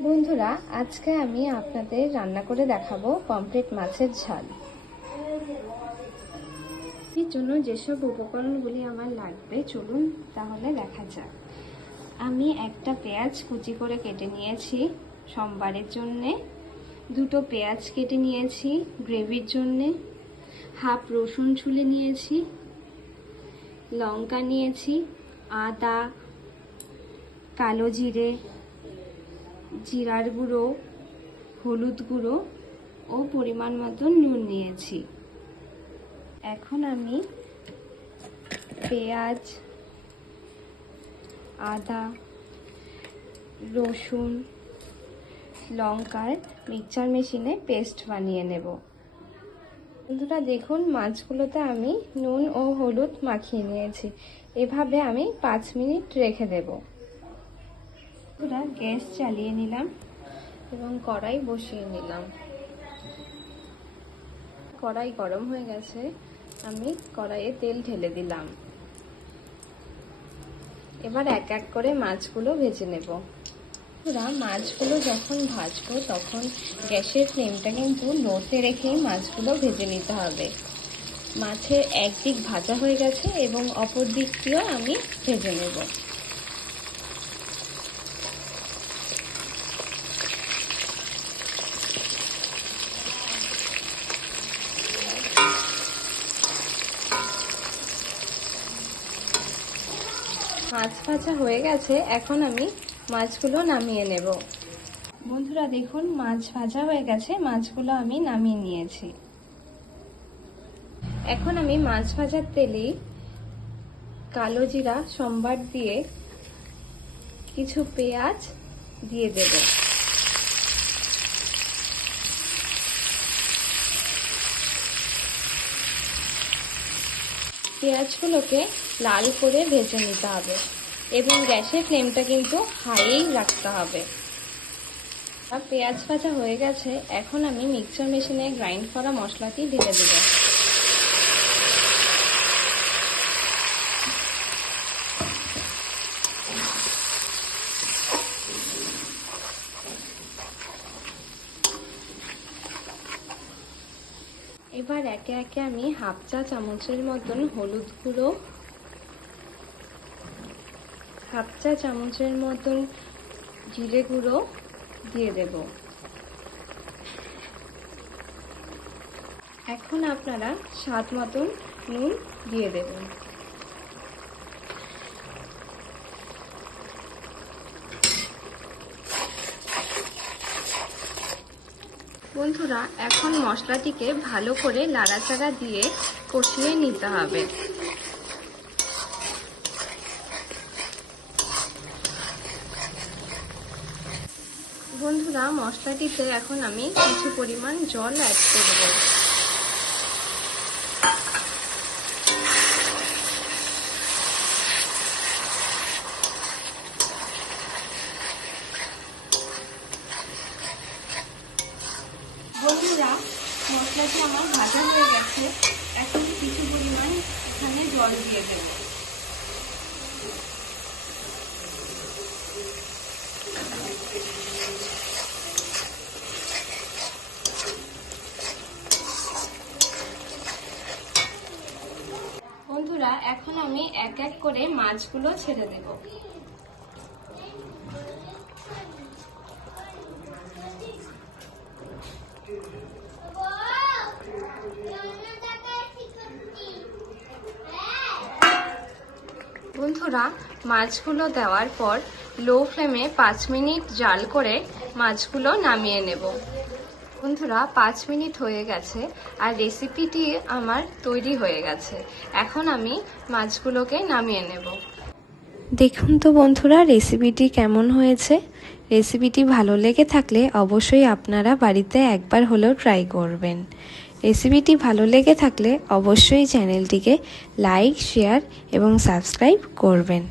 বন্ধুরা, আজকে আমি আপনাদের রান্না করে দেখাবো পমফ্রেট মাছের ঝাল। এর জন্য যেসব উপকরণগুলি আমার লাগবে চলুন তাহলে দেখা যাক। আমি একটা পেঁয়াজ কুচি করে কেটে নিয়েছি সোমবারের জন্যে, দুটো পেঁয়াজ কেটে নিয়েছি গ্রেভির জন্যে, হাফ রসুন ছুলে নিয়েছি, লঙ্কা নিয়েছি, আদা, কালো জিরে, জিরার গুঁড়ো, হলুদ গুঁড়ো ও পরিমাণ মতো নুন নিয়েছি। এখন আমি পেঁয়াজ, আদা, রসুন, লঙ্কার মিক্সচার মেশিনে পেস্ট বানিয়ে নেব। বন্ধুরা দেখুন, মাছগুলোতে আমি নুন ও হলুদ মাখিয়ে নিয়েছি। এভাবে আমি 5 মিনিট রেখে দেব। গ্যাস চালিয়ে নিলাম এবং কড়াই বসিয়ে নিলাম। কড়াই গরম হয়ে গেছে, আমি কড়াইয়ে তেল ঢেলে দিলাম। এবার এক এক করে মাছগুলো ভেজে নেব। মাছগুলো যখন ভাজবো তখন গ্যাসের ফ্লেমটা কিন্তু লোতে রেখেই মাছগুলো ভেজে নিতে হবে। মাছের একদিক ভাজা হয়ে গেছে এবং অপর দিকটিও আমি ভেজে নেব। মাছ ভাজা হয়ে গেছে, এখন আমি মাছগুলো নামিয়ে নেব। বন্ধুরা দেখুন, মাছ ভাজা হয়ে গেছে, মাছগুলো আমি নামিয়ে নিয়েছি। এখন আমি মাছ ভাজার তেলেই কালো জিরা সম্বার দিয়ে কিছু পেঁয়াজ দিয়ে দেব। পেঁয়াজগুলোকে লাল করে ভেজে নিতে হবে এবং গ্যাসের ফ্লেমটা কিন্তু হাইয়েই রাখতে হবে। আর পেঁয়াজ ভাজা হয়ে গেছে, এখন আমি মিক্সচার মেশিনে গ্রাইন্ড করা মশলাটি ঢেলে দেব। এবার একে একে আমি হাফ চা চামচের মতন হলুদ গুঁড়ো, হাফ চা চামচের মতন জিরে গুঁড়ো দিয়ে দেব। এখন আপনারা স্বাদ মতন নুন দিয়ে দেবেন। বন্ধুরা এখন মশলাটিকে ভালো করে নাড়াচাড়া দিয়ে কষিয়ে নিতে হবে। বন্ধুরা মশলাটিতে এখন আমি কিছু পরিমাণ জল অ্যাড করব। বন্ধুরা মশলাটি আমার ভাজা হয়ে গেছে, এখন কিছু পরিমাণ এখানে জল দিয়ে দেব। বন্ধুরা এখন আমি এক এক করে মাছগুলো ছেড়ে দেব। বন্ধুরা মাছগুলো দেওয়ার পর লো ফ্লেমে 5 মিনিট জাল করে মাছগুলো নামিয়ে নেব। বন্ধুরা 5 মিনিট হয়ে গেছে আর রেসিপিটি আমার তৈরি হয়ে গেছে। এখন আমি মাছগুলোকে নামিয়ে নেব। দেখুন তো বন্ধুরা রেসিপিটি কেমন হয়েছে। রেসিপিটি ভালো লেগে থাকলে অবশ্যই আপনারা বাড়িতে একবার হলেও ট্রাই করবেন। রেসিপিটি ভালো লেগে থাকলে অবশ্যই চ্যানেলটিকে লাইক, শেয়ার এবং সাবস্ক্রাইব করবেন।